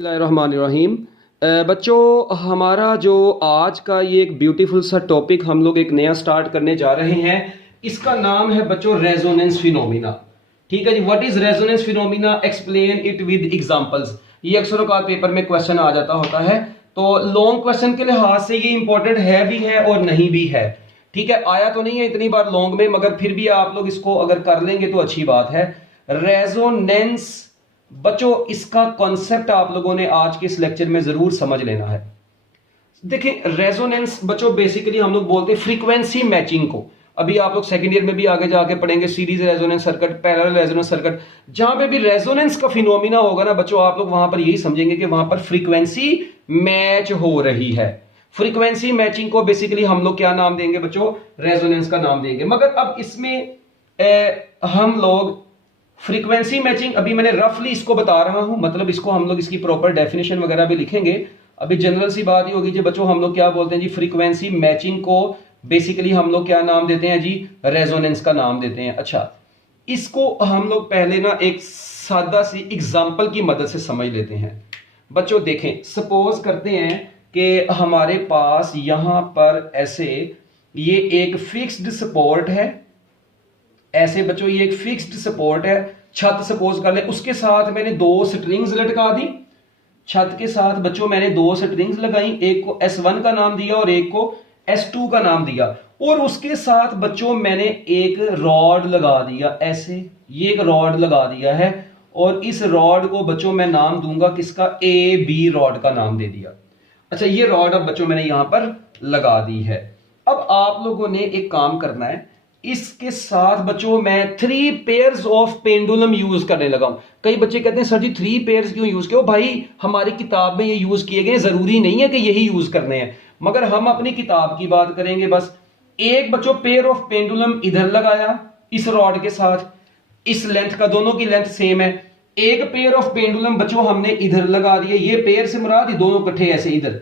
बिस्मिल्लाहिर्रहमानिर्रहीम। बच्चों, हमारा जो आज का ये एक ब्यूटीफुल सा टॉपिक हम लोग एक नया स्टार्ट करने जा रहे हैं, इसका नाम है बच्चों रेजोनेंस फिनोमिना। ठीक है जी, what is resonance phenomena, explain it with examples. ये अक्सर औकात पेपर में क्वेश्चन आ जाता होता है, तो लॉन्ग क्वेश्चन के लिहाज से ये इंपॉर्टेंट है भी है और नहीं भी है। ठीक है, आया तो नहीं है इतनी बार लॉन्ग में, मगर फिर भी आप लोग इसको अगर कर लेंगे तो अच्छी बात है। रेजोनेंस बच्चों, इसका कॉन्सेप्ट आप लोगों ने आज के इस लेक्चर में जरूर समझ लेना है। देखिए, रेजोनेंस बच्चों बेसिकली हम लोग बोलते हैं फ्रीक्वेंसी मैचिंग को। अभी आप लोग सेकंड ईयर में भी आगे जाके पढ़ेंगे series resonance circuit, parallel resonance circuit. जहां पे भी रेजोनेंस का फिनोमिना होगा ना बच्चों, आप लोग वहां पर यही समझेंगे कि वहां पर फ्रीक्वेंसी मैच हो रही है। फ्रीक्वेंसी मैचिंग को बेसिकली हम लोग क्या नाम देंगे बच्चों, रेजोनेंस का नाम देंगे। मगर अब इसमें हम लोग फ्रीक्वेंसी मैचिंग, अभी मैंने रफली इसको बता रहा हूं, मतलब इसको हम लोग इसकी प्रॉपर डेफिनेशन वगैरह भी लिखेंगे। अभी जनरल सी बात ही होगी जी बच्चों, हम लोग क्या बोलते हैं जी, फ्रीक्वेंसी मैचिंग को बेसिकली हम लोग क्या नाम देते हैं जी, रेजोनेंस का नाम देते हैं। अच्छा, इसको हम लोग पहले ना एक सादा सी एग्जांपल की मदद से समझ लेते हैं। बच्चों देखें, सपोज करते हैं कि हमारे पास यहां पर ऐसे ये एक फिक्स्ड सपोर्ट है, ऐसे बच्चों ये एक फिक्स्ड सपोर्ट है, छत सपोज कर ले, उसके साथ मैंने दो स्ट्रिंग्स लटका दी। छत के साथ बच्चों मैंने दो स्ट्रिंग्स लगाई, एक को S1 का नाम दिया और एक को S2 का नाम दिया, और उसके साथ बच्चों मैंने एक रॉड लगा दिया। ऐसे ये एक रॉड लगा दिया है, और इस रॉड को बच्चों मैं नाम दूंगा किसका, AB रॉड का नाम दे दिया। अच्छा, ये रॉड अब बच्चों मैंने यहां पर लगा दी है। अब आप लोगों ने एक काम करना है, इसके साथ बच्चों मैं 3 पेयर्स ऑफ पेंडुलम यूज करने लगा हूं। कई बच्चे कहते हैं सर जी 3 पेयर्स क्यों यूज किए? भाई हमारी किताब में ये यूज किए गए, जरूरी नहीं है कि यही यूज करने हैं, मगर हम अपनी किताब की बात करेंगे बस। एक बच्चों पेयर ऑफ पेंडुलम इधर लगाया इस रॉड के साथ, इस लेंथ का, दोनों की लेंथ सेम है। एक पेयर ऑफ पेंडुलम बच्चों हमने इधर लगा दिए, ये पेयर से मुराद दोनों इकट्ठे ऐसे इधर,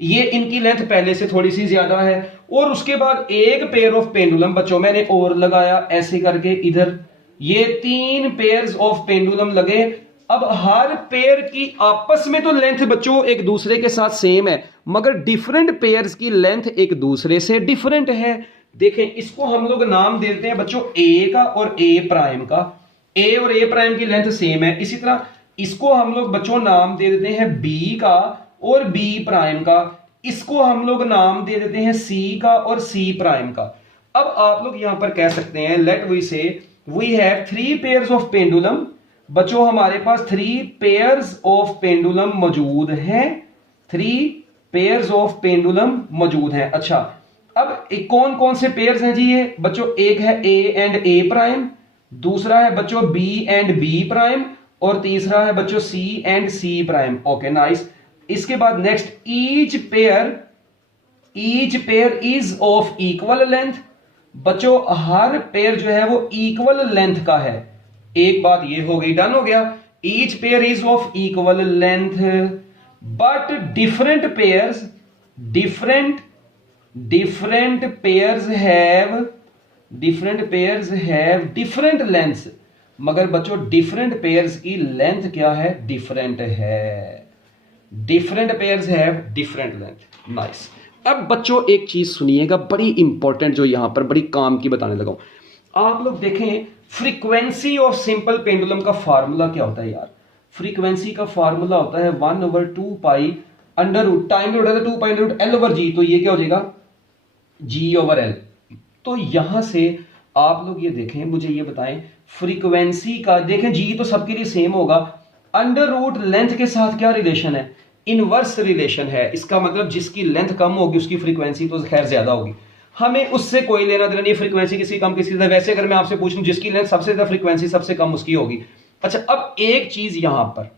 ये इनकी लेंथ पहले से थोड़ी सी ज्यादा है। और उसके बाद एक पेयर ऑफ पेंडुलम बच्चों मैंने और लगाया ऐसे करके इधर, ये 3 पेयर्स ऑफ पेंडुलम लगे। अब हर पेयर की आपस में तो लेंथ बच्चों एक दूसरे के साथ सेम है, मगर डिफरेंट पेयर्स की लेंथ एक दूसरे से डिफरेंट है। देखें, इसको हम लोग नाम देते हैं बच्चों ए का और ए प्राइम का। ए और ए प्राइम की लेंथ सेम है। इसी तरह इसको हम लोग बच्चों नाम दे देते हैं बी का और बी प्राइम का। इसको हम लोग नाम दे देते हैं सी का और सी प्राइम का। अब आप लोग यहां पर कह सकते हैं, let we say we have 3 pairs of pendulum. बच्चों हमारे पास 3 पेयर्स ऑफ पेंडुलम मौजूद हैं, 3 पेयर्स ऑफ पेंडुलम मौजूद हैं। अच्छा, अब कौन कौन से पेयर्स हैं जी ये बच्चों? एक है ए एंड ए प्राइम, दूसरा है बच्चों बी एंड बी प्राइम, और तीसरा है बच्चों C and C prime. Okay nice. इसके बाद next, each pair is of equal length. बच्चों हर पेयर जो है वो इक्वल लेंथ का है। एक बात ये हो गई, डन हो गया। Each pair is of equal length, but different pairs have different lengths. मगर बच्चों डिफरेंट पेयर्स की लेंथ क्या है, डिफरेंट है। Different pairs have different length. Nice. अब बच्चों एक चीज सुनिएगा, बड़ी इंपॉर्टेंट, जो यहां पर बड़ी काम की बताने लगा हूं। आप लोग देखें, फ्रीक्वेंसी ऑफ सिंपल पेंडुलम का फार्मूला क्या होता है यार? फ्रीक्वेंसी का फार्मूला होता है 1/2 pi under root, time root है 2 pi root L over G, तो ये क्या हो जाएगा, G ओवर L। तो यहां से आप लोग ये देखें, मुझे ये बताएं, फ्रीक्वेंसी का देखें, G तो सबके लिए सेम होगा, अंडर रूट लेंथ के साथ क्या रिलेशन है, इनवर्स रिलेशन है। इसका मतलब जिसकी लेंथ कम होगी उसकी फ्रीक्वेंसी तो खैर ज्यादा होगी, हमें उससे कोई लेना देना नहीं, फ्रीक्वेंसी किसी कम किसी ज्यादा। वैसे अगर मैं आपसे पूछूं जिसकी लेंथ सबसे ज्यादा फ्रीक्वेंसी सबसे कम उसकी होगी। अच्छा, अब एक चीज यहां पर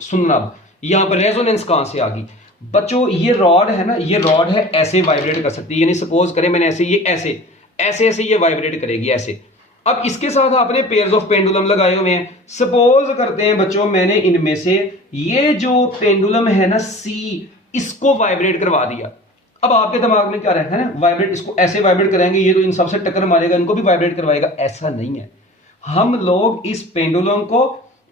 सुनना, यहां पर रेजोनेंस कहां से आ गई बच्चों? ये रॉड है ना, ये रॉड है, ऐसे वाइब्रेट कर सकती है, यानी सपोज करें मैंने ऐसे, ये ऐसे ऐसे ऐसे ये वाइब्रेट करेगी ऐसे। अब इसके साथ आपने पेयर्स ऑफ पेंडुलम लगाए हुए हैं। सपोज करते हैं बच्चों मैंने इनमें से ये जो पेंडुलम है ना सी, इसको वाइब्रेट करवा दिया। अब आपके दिमाग में क्या रहता है ना, वाइब्रेट, इसको ऐसे वाइब्रेट कराएंगे, ये तो इन सबसे टक्कर मारेगा, इनको भी वाइब्रेट करवाएगा। ऐसा नहीं है। हम लोग इस पेंडुलम को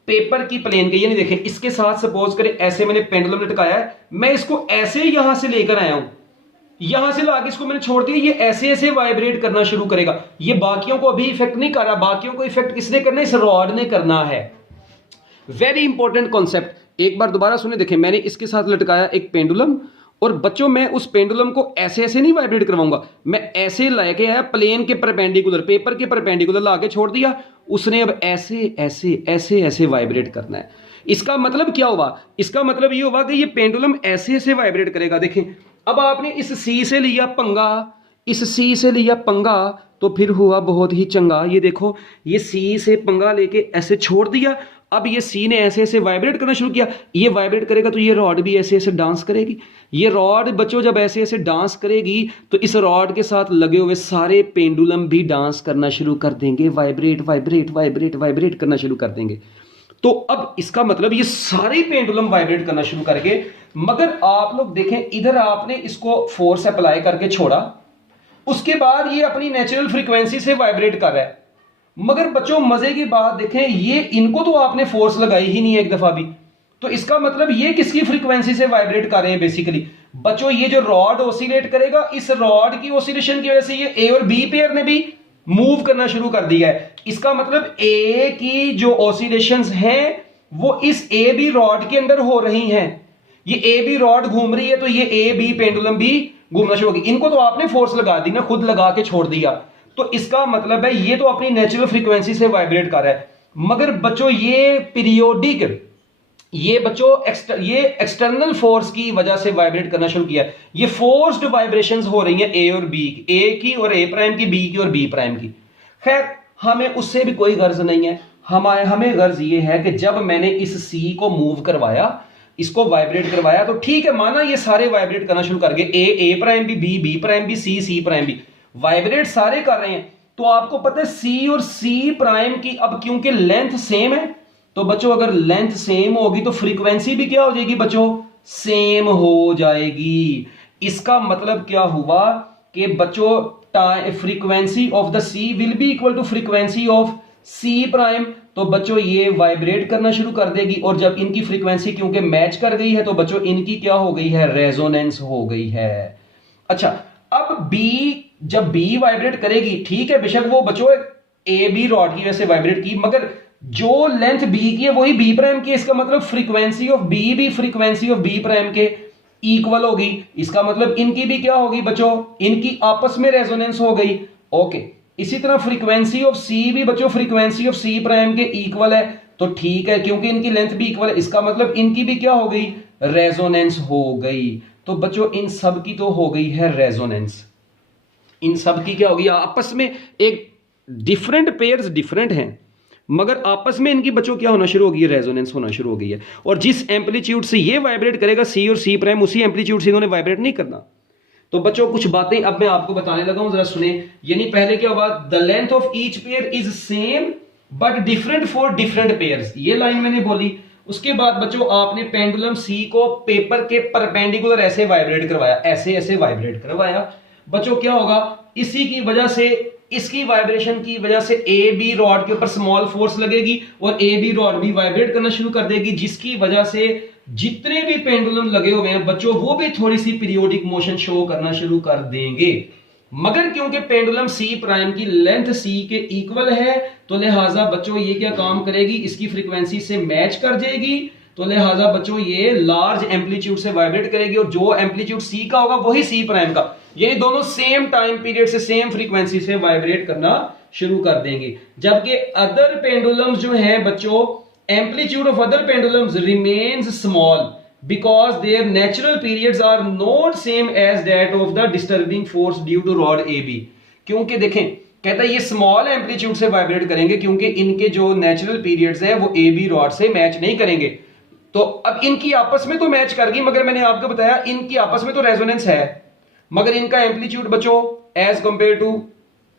पेपर की प्लेन के, यानी देखें इसके साथ सपोज करें ऐसे मैंने पेंडुलम लटकाया है, मैं इसको ऐसे यहां से लेकर आया हूं, यहां से लाके इसको मैंने छोड़ दिया, ये ऐसे ऐसे वाइब्रेट करना शुरू करेगा। ये बाकियों को अभी इफेक्ट नहीं कर रहा, बाकियों को इफेक्ट किसने करना है? इस रॉड ने करना है। वेरी इंपॉर्टेंट कॉन्सेप्ट, एक बार दोबारा सुने। देखें मैंने इसके साथ लटकाया एक पेंडुलम, और बच्चों मैं उस पेंडुलम को ऐसे ऐसे नहीं वाइब्रेट करवाऊंगा, मैं ऐसे लेके आया प्लेन के परपेंडिकुलर, पेपर के परपेंडिकुलर लाके छोड़ दिया, उसने अब ऐसे ऐसे ऐसे ऐसे वाइब्रेट करना है। इसका मतलब क्या हुआ? इसका मतलब ये हुआ कि ये पेंडुलम ऐसे ऐसे वाइब्रेट करेगा। देखें अब आपने इस सी से लिया पंगा, इस सी से लिया पंगा, तो फिर हुआ बहुत ही चंगा। ये देखो ये सी से पंगा लेके ऐसे छोड़ दिया, अब ये सी ने ऐसे ऐसे वाइब्रेट करना शुरू किया, ये वाइब्रेट करेगा तो ये रॉड भी ऐसे ऐसे डांस करेगी। ये रॉड बच्चों जब ऐसे ऐसे डांस करेगी तो इस रॉड के साथ लगे हुए सारे पेंडुलम भी डांस करना शुरू कर देंगे, वाइब्रेट वाइब्रेट वाइब्रेट वाइब्रेट करना शुरू कर देंगे। तो अब इसका मतलब ये सारे पेंडुलम वाइब्रेट करना शुरू करके, मगर आप लोग देखें इधर आपने इसको फोर्स अप्लाई करके छोड़ा, उसके बाद ये अपनी नेचुरल फ्रीक्वेंसी से वाइब्रेट कर रहा है। मगर बच्चों मजे की बात देखें, ये इनको तो आपने फोर्स लगाई ही नहीं एक दफा भी, तो इसका मतलब ये किसकी फ्रीक्वेंसी से वाइब्रेट कर रहे हैं? बेसिकली बच्चों ये जो रॉड ऑसिलेट करेगा, इस रॉड की ऑसिलेशन की वजह से ये ए और बी पेयर ने भी मूव करना शुरू कर दिया है। इसका मतलब ए की जो ऑसिलेशंस हैं वो इस ए बी रॉड के अंदर हो रही हैं। ये ए बी रॉड घूम रही है तो ये ए बी पेंडुलम भी घूमना शुरू होगी। इनको तो आपने फोर्स लगा दी ना, खुद लगा के छोड़ दिया, तो इसका मतलब है ये तो अपनी नेचुरल फ्रीक्वेंसी से वाइब्रेट कर रहा है। मगर बच्चों ये पीरियोडिक, ये बच्चों ये एक्सटर्नल फोर्स की वजह से वाइब्रेट करना शुरू किया। ये फोर्स्ड वाइब्रेशंस हो रही हैं ए और बी, ए की और ए प्राइम की, बी की और बी प्राइम की। खैर हमें उससे भी कोई गर्ज नहीं है, हमें गर्ज ये है कि जब मैंने इस सी को मूव करवाया, इसको वाइब्रेट करवाया, तो ठीक है माना ये सारे वाइब्रेट करना शुरू कर गए, ए प्राइम भी, बी प्राइम भी, सी प्राइम भी, वाइब्रेट सारे कर रहे हैं। तो आपको पता है सी और सी प्राइम की अब क्योंकि लेंथ सेम है, तो बच्चों अगर लेंथ सेम होगी तो फ्रीक्वेंसी भी क्या हो जाएगी बच्चों? सेम हो जाएगी। इसका मतलब क्या हुआ कि बच्चों frequency of the C will be equal to frequency of C prime. तो बच्चों ये वाइब्रेट करना शुरू कर देगी, और जब इनकी फ्रीक्वेंसी क्योंकि मैच कर गई है तो बच्चों इनकी क्या हो गई है? रेजोनेंस हो गई है। अच्छा अब बी, जब बी वाइब्रेट करेगी, ठीक है बेशक वो बच्चों ए बी रॉड की वजह से वाइब्रेट की, मगर जो लेंथ बी की है वही बी प्राइम की है। इसका मतलब फ्रीक्वेंसी ऑफ बी भी फ्रीक्वेंसी ऑफ बी प्राइम के इक्वल होगी। इसका मतलब इनकी भी क्या होगी बच्चों? इनकी आपस में रेजोनेंस हो गई। ओके, इसी तरह फ्रीक्वेंसी ऑफ सी भी बच्चों फ्रीक्वेंसी ऑफ सी प्राइम के इक्वल है, तो ठीक है क्योंकि इनकी लेंथ भी इक्वल है, इसका मतलब इनकी भी क्या हो गई? रेजोनेंस हो गई। तो बच्चों इन सब की तो हो गई है रेजोनेंस, इन सब की क्या होगी? आपस में एक डिफरेंट पेयर्स डिफरेंट हैं, मगर आपस में इनकी बच्चों क्या होना शुरू हो गई है? रेजोनेंस होना शुरू हो गई है। और जिस एम्पलीट्यूड से ये वाइब्रेट करेगा सी और सी प्राइम, उसी एम्पलीट्यूड से इन्होंने वाइब्रेट नहीं करना। तो बच्चों कुछ बातें अब मैं आपको बताने लगा हूं, जरा सुने। यानी पहले क्या हुआ? The length of each pair is same but different for different pairs, ये लाइन मैंने बोली। उसके बाद बच्चों आपने पेंडुलम सी को पेपर के परपेंडिकुलर ऐसे वाइब्रेट करवाया, ऐसे ऐसे वाइब्रेट करवाया। बच्चों क्या होगा? इसी की वजह से, इसकी वाइब्रेशन की वजह से ए बी रॉड के ऊपर स्मॉल फोर्स लगेगी और ए बी रॉड भी वाइब्रेट करना शुरू कर देगी, जिसकी वजह से जितने भी पेंडुलम लगे हुए हैं बच्चों वो भी थोड़ी सी पीरियोडिक मोशन शो करना शुरू कर देंगे। मगर क्योंकि पेंडुलम सी प्राइम की लेंथ सी के इक्वल है, तो लिहाजा बच्चों ये क्या काम करेगी? इसकी फ्रीक्वेंसी से मैच कर जाएगी, तो लिहाजा बच्चों ये लार्ज एम्पलीट्यूड से वाइब्रेट करेगी, और जो एम्पलीट्यूड सी का होगा वही सी प्राइम का, ये दोनों सेम टाइम पीरियड से सेम फ्रीक्वेंसी से वाइब्रेट करना शुरू कर देंगे। जबकि अदर पेंडुलम्स जो हैं बच्चों, amplitude of other pendulums remains small because their natural periods are not same as that of the disturbing force due to rod A B. क्योंकि देखें कहता है ये स्मॉल एम्पलीट्यूड से वाइब्रेट करेंगे क्योंकि इनके जो नेचुरल पीरियड्स हैं वो ए बी रॉड से मैच नहीं करेंगे। तो अब इनकी आपस में तो मैच कर गई, मगर मैंने आपको बताया इनकी आपस में तो रेजोनेंस है, मगर इनका एम्पलीट्यूड बच्चों as compare to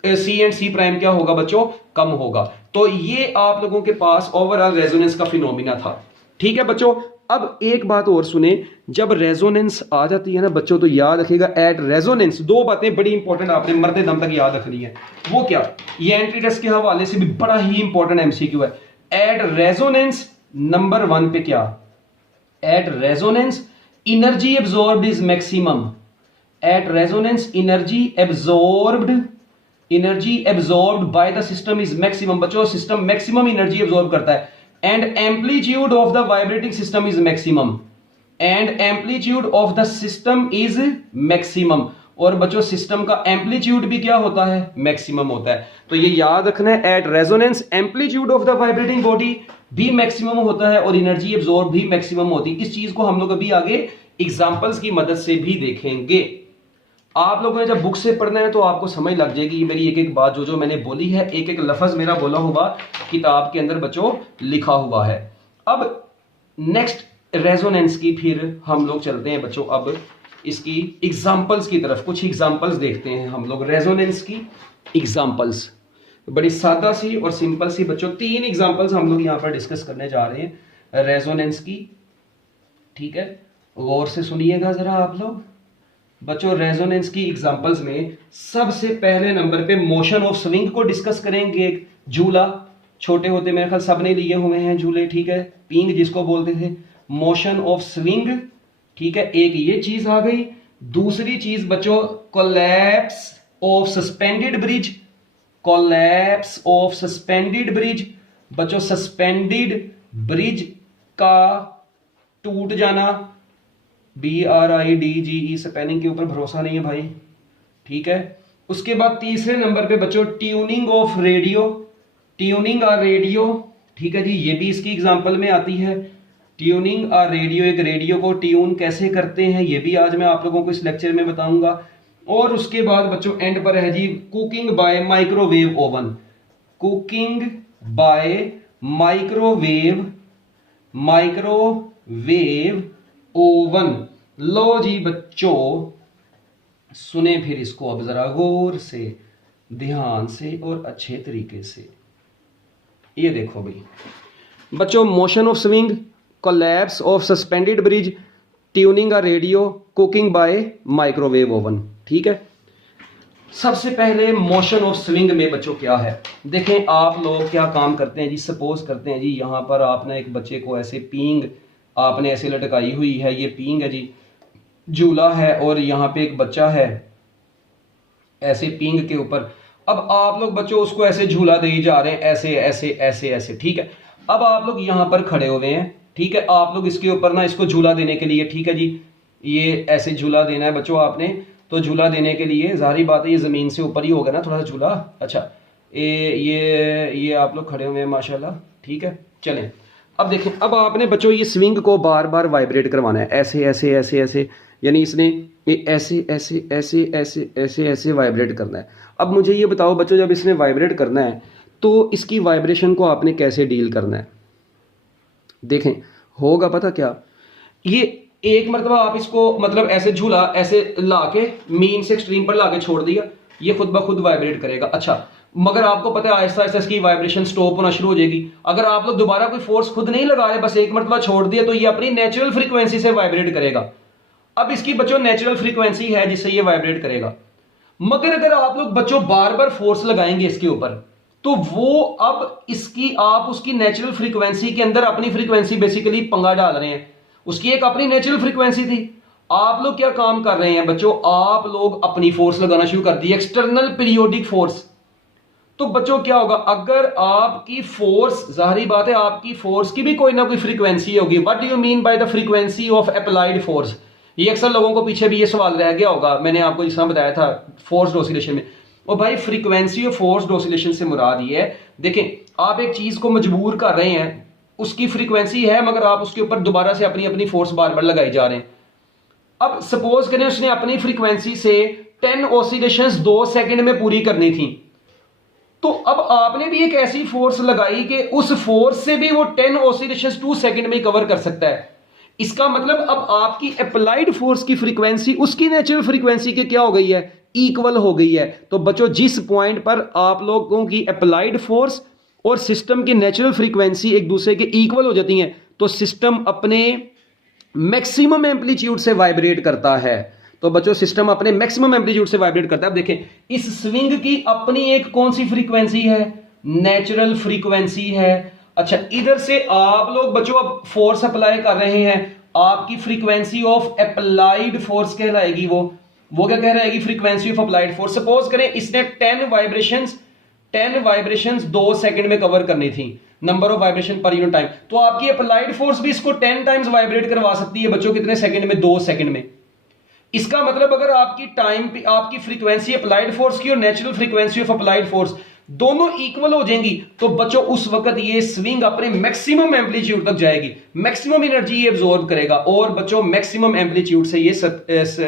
C and C prime क्या होगा बच्चों? कम होगा। तो ये आप लोगों के पास ओवरऑल रेजोनेंस का फिनोमिना था। ठीक है बच्चों, अब एक बात और सुने, जब रेजोनेंस आ जाती है ना बच्चों, तो याद रखिएगा एट रेजोनेंस दो बातें बड़ी इंपॉर्टेंट आपने मरते दम तक याद रखनी है। वो क्या? ये एंट्री टेस्ट के हवाले से भी बड़ा ही इंपॉर्टेंट एमसीक्यू है। एट रेजोनेंस नंबर 1 पे क्या, at resonance energy absorbed is maximum, at resonance energy absorbed by the system is maximum. बच्चों सिस्टम मैक्सिमम एनर्जी एब्जॉर्ब करता है। And amplitude of the vibrating system is maximum, and amplitude of the system is maximum. और बच्चों system का amplitude भी क्या होता है, मैक्सिमम होता है। तो ये याद रखना है, at resonance amplitude of the vibrating body भी मैक्सिमम होता है और एनर्जी एब्जॉर्ब भी मैक्सिमम होती है। इस चीज को हम लोग अभी आगे एग्जांपल्स की मदद से भी देखेंगे। आप लोगों ने जब बुक से पढ़ना है तो आपको समझ लग जाएगी मेरी एक एक बात, जो मैंने बोली है, एक एक लफ्ज मेरा बोला हुआ किताब के अंदर बच्चों लिखा हुआ है। अब नेक्स्ट रेजोनेंस की फिर हम लोग चलते हैं बच्चों, अब इसकी एग्जांपल्स की तरफ। कुछ एग्जांपल्स देखते हैं हम लोग रेजोनेंस की एग्जांपल्स, बड़ी सादा सी और सिंपल सी बच्चों। 3 एग्जांपल्स हम लोग यहाँ पर डिस्कस करने जा रहे हैं रेजोनेंस की, ठीक है। गौर से सुनिएगा जरा आप लोग बच्चों। रेजोनेंस की एग्जांपल्स में सबसे पहले नंबर पे मोशन ऑफ स्विंग को डिस्कस करेंगे। एक झूला, छोटे होते मेरे ख्याल सबने लिए हुए हैं झूले, ठीक है, पींग जिसको बोलते थे, मोशन ऑफ स्विंग, ठीक है, एक ये चीज आ गई। दूसरी चीज बच्चों collapse of suspended bridge, collapse of suspended bridge. बच्चों सस्पेंडेड ब्रिज का टूट जाना, BRIDGE स्पेलिंग के ऊपर भरोसा नहीं है भाई, ठीक है। उसके बाद तीसरे नंबर पे बच्चों tuning of radio, tuning a radio, ठीक है जी, ये भी इसकी एग्जांपल में आती है। ट्यूनिंग आ रेडियो, एक रेडियो को ट्यून कैसे करते हैं ये भी आज मैं आप लोगों को इस लेक्चर में बताऊंगा। और उसके बाद बच्चों एंड पर है जी cooking by microwave oven, cooking by microwave oven. लो जी बच्चों सुने फिर इसको अब जरा गौर से, ध्यान से और अच्छे तरीके से। ये देखो भाई बच्चों, motion of swing, collapse of suspended bridge, tuning a radio, cooking by microwave oven, ठीक है। सबसे पहले मोशन ऑफ स्विंग में बच्चों क्या है, देखें आप लोग क्या काम करते हैं जी। सपोज करते हैं जी यहाँ पर आपने एक बच्चे को ऐसे पींग आपने ऐसे लटकाई हुई है, ये पींग है जी, झूला है और यहाँ पे एक बच्चा है ऐसे पींग के ऊपर। अब आप लोग बच्चों उसको ऐसे झूला दे जा रहे हैं, ऐसे ऐसे ऐसे ऐसे, ठीक है। अब आप लोग यहाँ पर खड़े हुए हैं, ठीक है, आप लोग इसके ऊपर ना इसको झूला देने के लिए, ठीक है जी, ये ऐसे झूला देना है बच्चों आपने। तो झूला देने के लिए जाहिर बात है ये जमीन से ऊपर ही होगा ना थोड़ा सा झूला। अच्छा ये आप लोग खड़े हुए हैं माशाल्लाह, ठीक है। चलें अब देखें, अब आपने बच्चों ये स्विंग को बार बार वाइब्रेट करवाना है, ऐसे ऐसे ऐसे ऐसे, यानी इसने ये ऐसे ऐसे ऐसे ऐसे ऐसे ऐसे वाइब्रेट करना है। अब मुझे ये बताओ बच्चों, जब इसने वाइब्रेट करना है तो इसकी वाइब्रेशन को आपने कैसे डील करना है। देखें होगा पता क्या, ये एक मरतबा आप इसको मतलब ऐसे झूला ऐसे लाके मीन से एक्सट्रीम पर लाके छोड़ दिया, ये खुद ब खुद वाइब्रेट करेगा। अच्छा मगर आपको पता है आहिस्ता आहिस्ता इसकी वाइब्रेशन स्टॉप होना शुरू हो जाएगी। अगर आप लोग दोबारा कोई फोर्स खुद नहीं लगा रहे, बस एक मरतबा छोड़ दिया, तो ये अपनी नेचुरल फ्रीक्वेंसी से वाइब्रेट करेगा। अब इसकी बच्चों नेचुरल फ्रीक्वेंसी है जिससे ये वाइब्रेट करेगा। मगर अगर आप लोग बच्चों बार बार फोर्स लगाएंगे इसके ऊपर, तो वो अब इसकी आप उसकी नेचुरल फ्रीक्वेंसी के अंदर अपनी फ्रीक्वेंसी बेसिकली पंगा डाल रहे हैं। उसकी एक अपनी नेचुरल फ्रीक्वेंसी थी, आप लोग क्या काम कर रहे हैं बच्चों, आप लोग अपनी फोर्स लगाना शुरू कर दी, एक्सटर्नल पीरियोडिक फोर्स। तो बच्चों क्या होगा, अगर आपकी फोर्स, जाहिर बात है आपकी फोर्स की भी कोई ना कोई फ्रीक्वेंसी होगी। What do you mean by the frequency of applied force, ये अक्सर लोगों को पीछे भी ये सवाल रह गया होगा, मैंने आपको जिस तरह बताया था फोर्स्ड ऑसिलेशन में। और भाई फ्रीक्वेंसी ऑफ फोर्स्ड ऑसिलेशन से मुराद ये है, देखें आप एक चीज को मजबूर कर रहे हैं, उसकी फ्रीक्वेंसी है मगर आप उसके ऊपर दोबारा से अपनी अपनी फोर्स बार बार लगाई जा रहे हैं। अब सपोज करें उसने अपनी फ्रीक्वेंसी से 10 ऑसिलेशंस 2 सेकंड में पूरी करनी थी, तो अब आपने भी एक ऐसी फोर्स लगाई कि उस फोर्स से भी वो 10 ऑसिलेशंस 2 सेकंड में कवर कर सकता है। इसका मतलब अब आपकी अप्लाइड फोर्स की फ्रीक्वेंसी उसकी नेचुरल फ्रीक्वेंसी के क्या हो गई है, इक्वल हो गई है। तो बच्चों जिस पॉइंट पर आप लोगों की अप्लाइड फोर्स और सिस्टम की नेचुरल फ्रीक्वेंसी एक दूसरे के इक्वल हो जाती हैं, तो सिस्टम अपने मैक्सिमम एम्पलीट्यूड से वाइब्रेट करता है। तो बच्चों सिस्टम अपने मैक्सिमम एम्पलीट्यूड से वाइब्रेट करता है। अब देखें इस स्विंग की अपनी एक कौन सी फ्रीक्वेंसी है, नेचुरल फ्रीक्वेंसी है। अच्छा, इधर से आप लोग बच्चों अब फोर्स अप्लाई कर रहे हैं, आपकी फ्रीक्वेंसी ऑफ अप्लाइड फोर्स कहलाएगी वो क्या कह रहेगी, frequency of applied force. Suppose करें इसने 10 वाइब्रेशंस 2 सेकंड में कवर करनी थी, number of vibration per unit time, तो आपकी अप्लाइड फोर्स भी इसको 10 टाइम्स वाइब्रेट करवा सकती है बच्चों, कितने सेकंड में, 2 सेकंड में। इसका मतलब अगर आपकी टाइम पे आपकी फ्रीक्वेंसी अप्लाइड फोर्स की और natural frequency of applied force दोनों इक्वल हो जाएंगी, तो बच्चों उस वक्त ये स्विंग अपने मैक्सिमम एम्पलीट्यूड तक जाएगी, मैक्सिमम एनर्जी ये एब्जॉर्ब करेगा, और बच्चों मैक्सिमम एम्पलीट्यूड से ये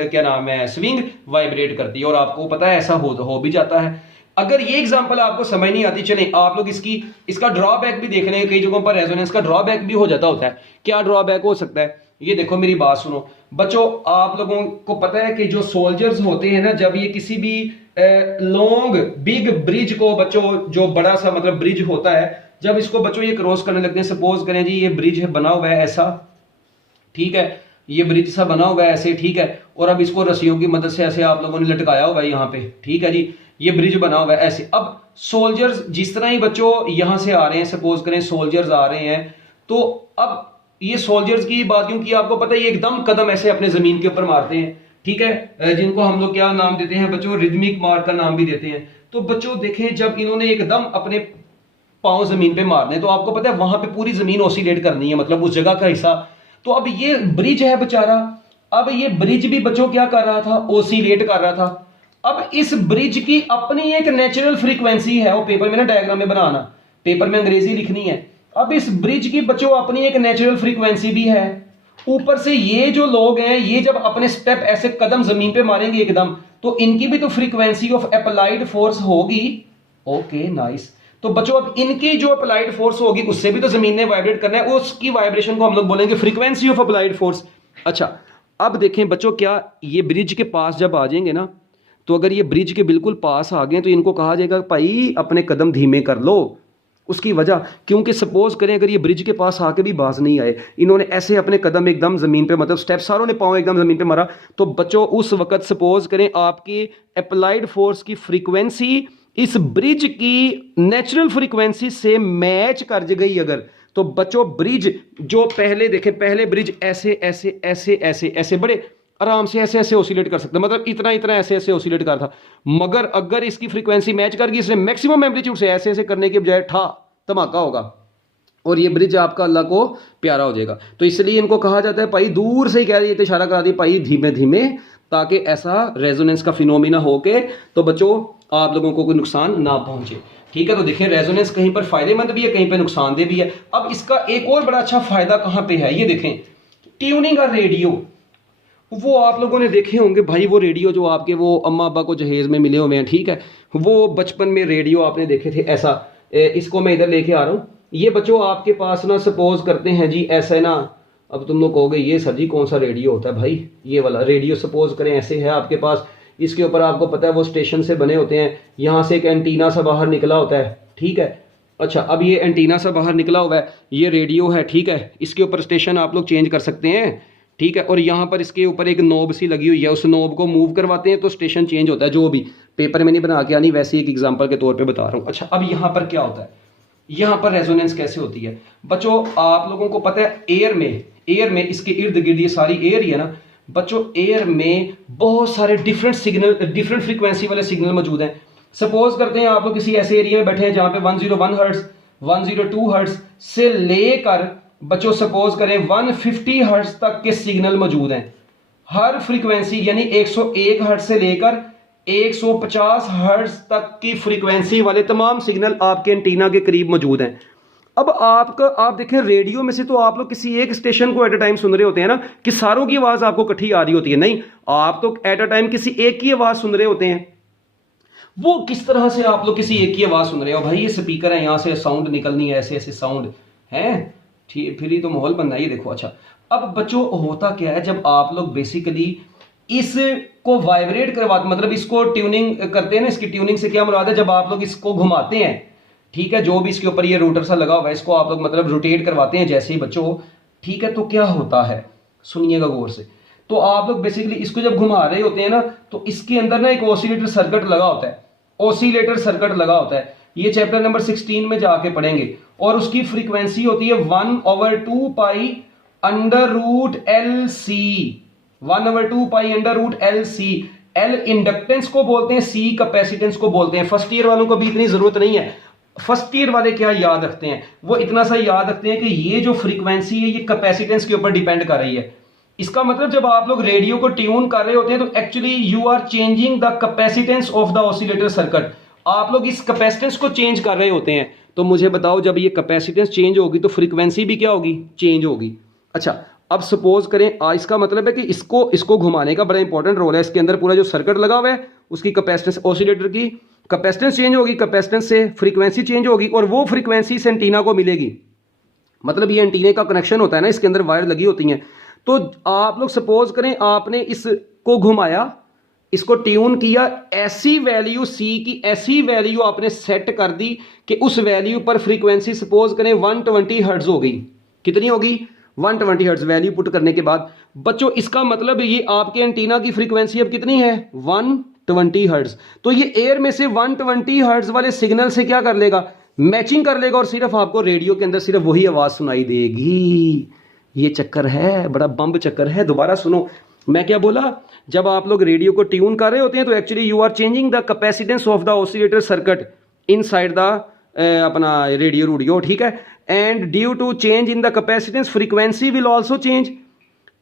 क्या नाम है, स्विंग वाइब्रेट करती है। और आपको पता है ऐसा हो भी जाता है। अगर ये एग्जांपल आपको समझ नहीं आती, चलें आप लोग इसका ड्रॉबैक भी देख लें। कई जगहों पर रेजोनेंस का ड्रॉबैक भी हो जाता होता है। क्या ड्रॉबैक हो सकता है, ये देखो मेरी बात सुनो बच्चों, आप लोगों को पता है कि जो सोल्जर्स होते हैं ना, जब ये किसी भी लॉन्ग बिग ब्रिज को बच्चों, जो बड़ा सा मतलब ब्रिज होता है, जब इसको बच्चों ये क्रॉस करने लगते हैं, सपोज करें जी ये ब्रिज है बना हुआ है ऐसा, ठीक है, ये ब्रिज सा बना हुआ है ऐसे, ठीक है, और अब इसको रस्सियों की मदद से ऐसे आप लोगों ने लटकाया हुआ है यहाँ पे, ठीक है जी, ये ब्रिज बना हुआ है ऐसे। अब सोल्जर्स जिस तरह ही बच्चों यहां से आ रहे हैं, सपोज करें सोल्जर्स आ रहे हैं, तो अब ये सोल्जर्स की बात क्यों की, आपको पता है ये एकदम कदम ऐसे अपने जमीन के ऊपर मारते हैं, ठीक है, जिनको हम लोग क्या नाम देते हैं बच्चों, रिदमिक मार का नाम भी देते हैं। तो बच्चों देखें जब इन्होंने एकदम अपने पांव जमीन पे मारने, तो आपको पता है वहां पे पूरी जमीन ऑसिलेट करनी है, मतलब उस जगह का हिस्सा। तो अब ये ब्रिज है बेचारा, अब ये ब्रिज भी बच्चों क्या कर रहा था, ऑसिलेट कर रहा था। अब इस ब्रिज की अपनी एक नेचुरल फ्रीक्वेंसी है, वो पेपर में ना डायग्राम में बनाना, पेपर में अंग्रेजी लिखनी है। अब इस ब्रिज की बच्चों अपनी एक नेचुरल फ्रीक्वेंसी भी है। ऊपर से ये जो लोग हैं, ये जब अपने स्टेप ऐसे कदम जमीन पे मारेंगे एकदम, तो इनकी भी तो फ्रीक्वेंसी ऑफ अप्लाइड फोर्स होगी। Okay nice. तो बच्चों अब इनकी जो अप्लाइड फोर्स होगी उससे भी तो जमीन ने वाइब्रेट करना है, उसकी वाइब्रेशन को हम लोग बोलेंगे फ्रीक्वेंसी ऑफ अप्लाइड फोर्स। अच्छा, अब देखें बच्चों, क्या ये ब्रिज के पास जब आ जाएंगे ना, तो अगर ये ब्रिज के बिल्कुल पास आ गए तो इनको कहा जाएगा भाई अपने कदम धीमे कर लो। उसकी वजह, क्योंकि सपोज करें अगर ये ब्रिज के पास आके भी बाज नहीं आए, इन्होंने ऐसे अपने कदम एकदम जमीन पे, मतलब स्टेप सारों ने पाँव एकदम जमीन पे मारा, तो बच्चों उस वक्त सपोज करें आपकी अप्लाइड फोर्स की फ्रीक्वेंसी इस ब्रिज की नेचुरल फ्रीक्वेंसी से मैच कर गई अगर, तो बच्चों ब्रिज जो पहले देखे, पहले ब्रिज ऐसे ऐसे ऐसे ऐसे ऐसे बड़े आराम से ऐसे ऐसे ऑसिलेट कर सकते, मतलब इतना इतना ऐसे ऐसे ऑसिलेट कर था, मगर अगर इसकी फ्रीक्वेंसी मैच कर गई, इसने मैक्सिमम एम्पलीट्यूड से ऐसे ऐसे करने के बजाय ठा धमाका होगा और ये ब्रिज आपका अल्लाह को प्यारा हो जाएगा। तो इसलिए इनको कहा जाता है भाई, दूर से ही कह रही है, इशारा करा दी भाई धीमे धीमे, ताकि ऐसा रेजोनेंस का फिनोमिना होके तो बच्चों आप लोगों को कोई नुकसान ना पहुंचे। ठीक है, तो देखिए रेजोनेंस कहीं पर फायदेमंद भी है, कहीं पर नुकसानदेह भी है। अब इसका एक और बड़ा अच्छा फायदा कहां पे है, ये देखें, ट्यूनिंग और रेडियो, वो आप लोगों ने देखे होंगे भाई, वो रेडियो जो आपके वो अम्मा अब्बा को जहेज में मिले हुए हैं, ठीक है, वो बचपन में रेडियो आपने देखे थे ऐसा। इसको मैं इधर लेके आ रहा हूँ, ये बच्चों आपके पास ना सपोज करते हैं जी ऐसा है ना, अब तुम लोग कहोगे ये सर जी कौन सा रेडियो होता है भाई, ये वाला रेडियो सपोज करें ऐसे है आपके पास, इसके ऊपर आपको पता है वो स्टेशन से बने होते हैं, यहाँ से एक एंटीना सा बाहर निकला होता है, ठीक है। अच्छा, अब ये एंटीना सा बाहर निकला हुआ है, ये रेडियो है, ठीक है, इसके ऊपर स्टेशन आप लोग चेंज कर सकते हैं, ठीक है, और यहाँ पर इसके ऊपर एक नोब सी लगी हुई है, उस नोब को मूव करवाते हैं तो स्टेशन चेंज होता है। जो भी पेपर में नहीं बना के आनी, वैसे एक एग्जांपल के तौर पे बता रहा हूँ। अच्छा, अब यहाँ पर क्या होता है, यहाँ पर रेजोनेंस कैसे होती है बच्चों, आप लोगों को पता है एयर में इसके इर्द गिर्द ये सारी एयर ही है ना बच्चों, एयर में बहुत सारे डिफरेंट सिग्नल, डिफरेंट फ्रीक्वेंसी वाले सिग्नल मौजूद हैं। सपोज करते हैं आप लोग किसी ऐसे एरिया में बैठे हैं जहाँ पे 101 हर्ट्ज 102 हर्ट्ज से लेकर बच्चों सपोज करें 150 हर्ट्ज तक के सिग्नल मौजूद हैं। हर फ्रीक्वेंसी यानी 101 हर्ट्ज से लेकर 150 हर्ट्ज तक की फ्रीक्वेंसी वाले तमाम सिग्नल आपके एंटीना के करीब मौजूद हैं। अब आप देखें रेडियो में से तो आप लोग किसी एक स्टेशन को एट अ टाइम सुन रहे होते हैं ना, कि सारों की आवाज आपको इकट्ठी आ रही होती है, नहीं, आप तो एट अ टाइम किसी एक की आवाज सुन रहे होते हैं। वो किस तरह से आप लोग किसी एक की आवाज सुन रहे हो, भाई ये स्पीकर है, यहां से साउंड निकलनी है, ऐसे ऐसे साउंड है, ठीक, फिर ही तो माहौल बनना है, ये देखो। अच्छा, अब बच्चों होता क्या है, जब आप लोग बेसिकली इसको वाइब्रेट करवाते, मतलब इसको ट्यूनिंग करते हैं ना, इसकी ट्यूनिंग से क्या मुराद है, जब आप लोग इसको घुमाते हैं, ठीक है, जो भी इसके ऊपर ये रोटर सा लगा हुआ है, इसको आप लोग मतलब रोटेट करवाते हैं जैसे ही बच्चों, ठीक है, तो क्या होता है सुनिएगा गौर से। तो आप लोग बेसिकली इसको जब घुमा रहे होते हैं ना, तो इसके अंदर ना एक ऑसिलेटर सर्किट लगा होता है, ऑसिलेटर सर्किट लगा होता है, ये चैप्टर नंबर 16 में जाके पढ़ेंगे। और उसकी फ्रीक्वेंसी होती है 1/2 pi under root L C, 1/2 pi under root L C. L inductance को बोलते हैं, सी कैपेसिटेंस को बोलते हैं। फर्स्ट ईयर वालों को भी इतनी जरूरत नहीं है। फर्स्ट ईयर वाले क्या याद रखते हैं, वो इतना सा याद रखते हैं कि ये जो फ्रीक्वेंसी है ये कैपेसिटेंस के ऊपर डिपेंड कर रही है। इसका मतलब जब आप लोग रेडियो को ट्यून कर रहे होते हैं तो actually you are changing the capacitance of the oscillator circuit. आप लोग इस कैपेसिटेंस को चेंज कर रहे होते हैं। तो मुझे बताओ, जब ये कैपेसिटेंस चेंज होगी तो फ्रीक्वेंसी भी क्या होगी, चेंज होगी। अच्छा, अब सपोज करें, इसका मतलब है कि इसको घुमाने का बड़ा इंपॉर्टेंट रोल है। इसके अंदर पूरा जो सर्किट लगा हुआ है उसकी कैपेसिटेंस, ऑसिलेटर की कैपेसिटेंस चेंज होगी, कैपेसिटेंस से फ्रीक्वेंसी चेंज होगी और वो फ्रीक्वेंसी से एंटीना को मिलेगी। मतलब ये एंटीने का कनेक्शन होता है ना, इसके अंदर वायर लगी होती हैं। तो आप लोग सपोज करें आपने इसको घुमाया, इसको ट्यून किया, ऐसी वैल्यू सी की ऐसी वैल्यू आपने सेट कर दी कि उस वैल्यू पर फ्रीक्वेंसी सपोज करें 120 हर्ट्ज हो गई। कितनी होगी, 120 हर्ट्ज वैल्यू पुट करने के बाद बच्चों इसका मतलब ये आपके एंटीना की फ्रीक्वेंसी अब कितनी है, 120 हर्ट्ज। तो ये एयर में से 120 हर्ट्ज वाले सिग्नल से क्या कर लेगा, मैचिंग कर लेगा और सिर्फ आपको रेडियो के अंदर सिर्फ वही आवाज सुनाई देगी। ये चक्कर है, बड़ा बम्ब चक्कर है। दोबारा सुनो, मैं क्या बोला, जब आप लोग रेडियो को ट्यून कर रहे होते हैं तो actually you are changing the capacitance of the oscillator circuit inside the अपना रेडियो, ठीक है। And due to change in the capacitance frequency will also change.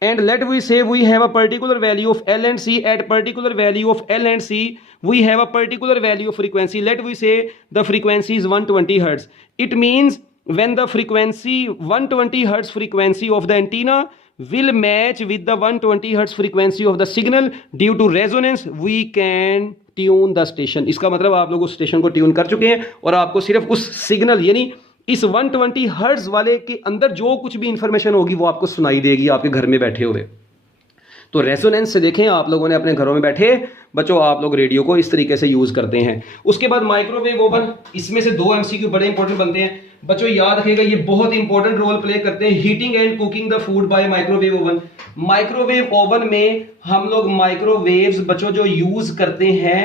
And let we say we have a particular value of L and C. At particular value of L and C, we have a particular value of frequency. Let we say the frequency is 120 hertz. It means when the frequency 120 hertz frequency of the antenna will match with the 120 hertz frequency of the signal due to resonance, we can tune the station. इसका मतलब आप लोग उस station को tune कर चुके हैं और आपको सिर्फ उस सिग्नल यानी इस 120 हर्ट्ज वाले के अंदर जो कुछ भी इंफॉर्मेशन होगी वो आपको सुनाई देगी आपके घर में बैठे हुए। तो रेजोनेंस से देखें, आप लोगों ने अपने घरों में बैठे बच्चों आप लोग रेडियो को इस तरीके से यूज करते हैं। उसके बाद माइक्रोवेव ओवन, इसमें से 2 एमसीक्यू बड़े इंपॉर्टेंट बनते हैं बच्चों, याद रखिएगा ये बहुत इंपॉर्टेंट रोल प्ले करते हैं। Heating and cooking the food by microwave oven. Microwave oven में हम लोग माइक्रोवेव्स बच्चों जो यूज करते हैं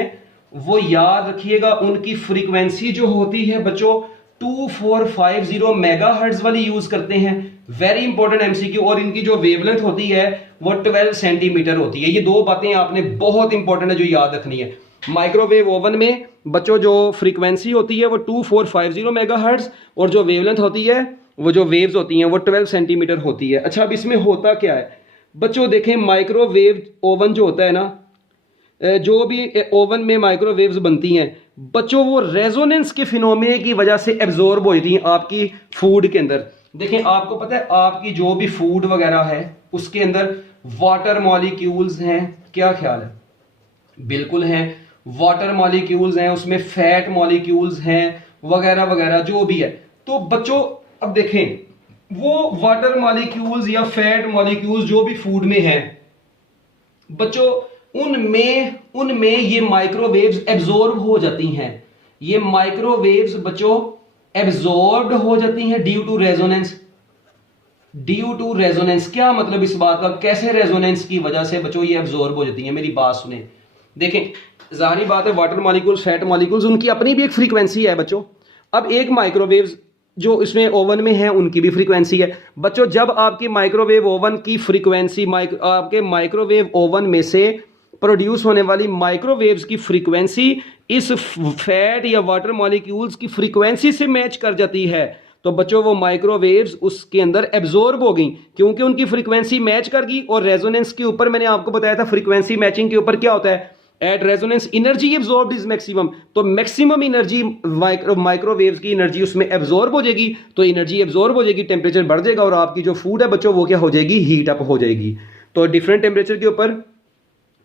वो याद रखिएगा उनकी फ्रीक्वेंसी जो होती है बच्चों 2450 मेगाहर्ट्ज वाली यूज करते हैं। Very important MCQ. और इनकी जो वेवलेंथ होती है वो 12 सेंटीमीटर होती है। ये 2 बातें आपने बहुत इंपॉर्टेंट है जो याद रखनी है। माइक्रोवेव ओवन में बच्चों जो फ्रीक्वेंसी होती है वो 2450 मेगाहर्ट्ज और जो वेवलेंथ होती है वो जो वेव्स होती हैं वो 12 सेंटीमीटर होती है। अच्छा, अब इसमें होता क्या है बच्चों, देखें माइक्रोवेव ओवन जो होता है ना, जो भी ओवन में माइक्रोवेव्स बनती हैं बच्चों वो रेजोनेंस के फिनोमेना की वजह से एब्जॉर्ब हो जाती हैं आपकी फूड के अंदर। देखें, आपको पता है आपकी जो भी फूड वगैरह है उसके अंदर वाटर मॉलिक्यूल्स हैं, क्या ख्याल है, बिल्कुल हैं, वाटर मॉलिक्यूल्स हैं, उसमें फैट मॉलिक्यूल्स हैं वगैरह वगैरह जो भी है। तो बच्चों अब देखें वो वाटर मॉलिक्यूल्स या फैट मॉलिक्यूल्स जो भी फूड में हैं बच्चों उनमें ये माइक्रोवेव्स एब्जॉर्ब हो जाती हैं। ये माइक्रोवेव्स बच्चों एब्जॉर्ब्ड हो जाती हैं due to resonance. Due to resonance क्या मतलब इस बात का, कैसे रेजोनेंस की वजह से बच्चों ये एब्जॉर्ब हो जाती हैं। मेरी बात सुने, देखें जाहिर बात है वाटर मॉलिक्यूल्स फैट मॉलिक्यूल्स उनकी अपनी भी एक फ्रीक्वेंसी है बच्चों। अब एक माइक्रोवेव्स जो इसमें ओवन में है उनकी भी फ्रीक्वेंसी है बच्चों। जब आपकी माइक्रोवेव ओवन की फ्रीक्वेंसी आपके माइक्रोवेव ओवन में से प्रोड्यूस होने वाली माइक्रोवेव्स की फ्रीक्वेंसी इस फैट या वाटर मॉलिक्यूल्स की फ्रीक्वेंसी से मैच कर जाती है तो बच्चों वो माइक्रोवेव्स उसके अंदर एब्जॉर्ब हो गई क्योंकि उनकी फ्रीक्वेंसी मैच कर गई। और रेजोनेंस के ऊपर मैंने आपको बताया था फ्रीक्वेंसी मैचिंग के ऊपर क्या होता है, at resonance energy absorbed is maximum. तो मैक्सिमम एनर्जी माइक्रोवेव्स की एनर्जी उसमें एब्जॉर्ब हो जाएगी। तो एनर्जी एब्जॉर्ब हो जाएगी, टेम्परेचर बढ़ जाएगा और आपकी जो फूड है बच्चों वो क्या हो जाएगी, हीट अप हो जाएगी। तो डिफरेंट टेम्परेचर के ऊपर,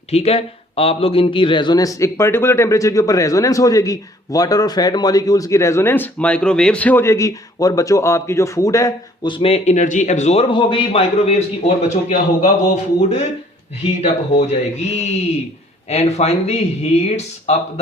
ठीक है, आप लोग इनकी रेजोनेंस एक पर्टिकुलर टेम्परेचर के ऊपर रेजोनेंस हो जाएगी। वाटर और फैट मॉलिक्यूल्स की रेजोनेंस माइक्रोवेव से हो जाएगी और बच्चों आपकी जो फूड है उसमें एनर्जी एब्जॉर्ब हो गई माइक्रोवेव्स की और बच्चों क्या होगा, वो फूड हीट अप हो जाएगी and finally heats up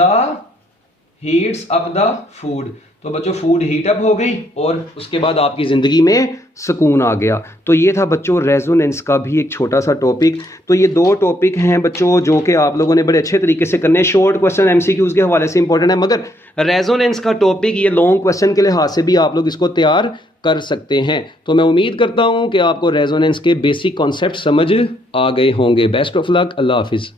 the food. तो बच्चों फूड हीट अप हो गई और उसके बाद आपकी ज़िंदगी में सुकून आ गया। तो ये था बच्चों रेजोनेंस का भी एक छोटा सा टॉपिक। तो ये दो टॉपिक हैं बच्चों जो कि आप लोगों ने बड़े अच्छे तरीके से करने हैं। शॉर्ट क्वेश्चन एमसीक्यूज के हवाले से इंपॉर्टेंट है, मगर रेजोनेंस का टॉपिक ये लॉन्ग क्वेश्चन के लिहाज से भी आप लोग इसको तैयार कर सकते हैं। तो मैं उम्मीद करता हूँ कि आपको रेजोनेंस के बेसिक कॉन्सेप्ट समझ आ गए होंगे। बेस्ट ऑफ लक, अल्लाह हाफिज़।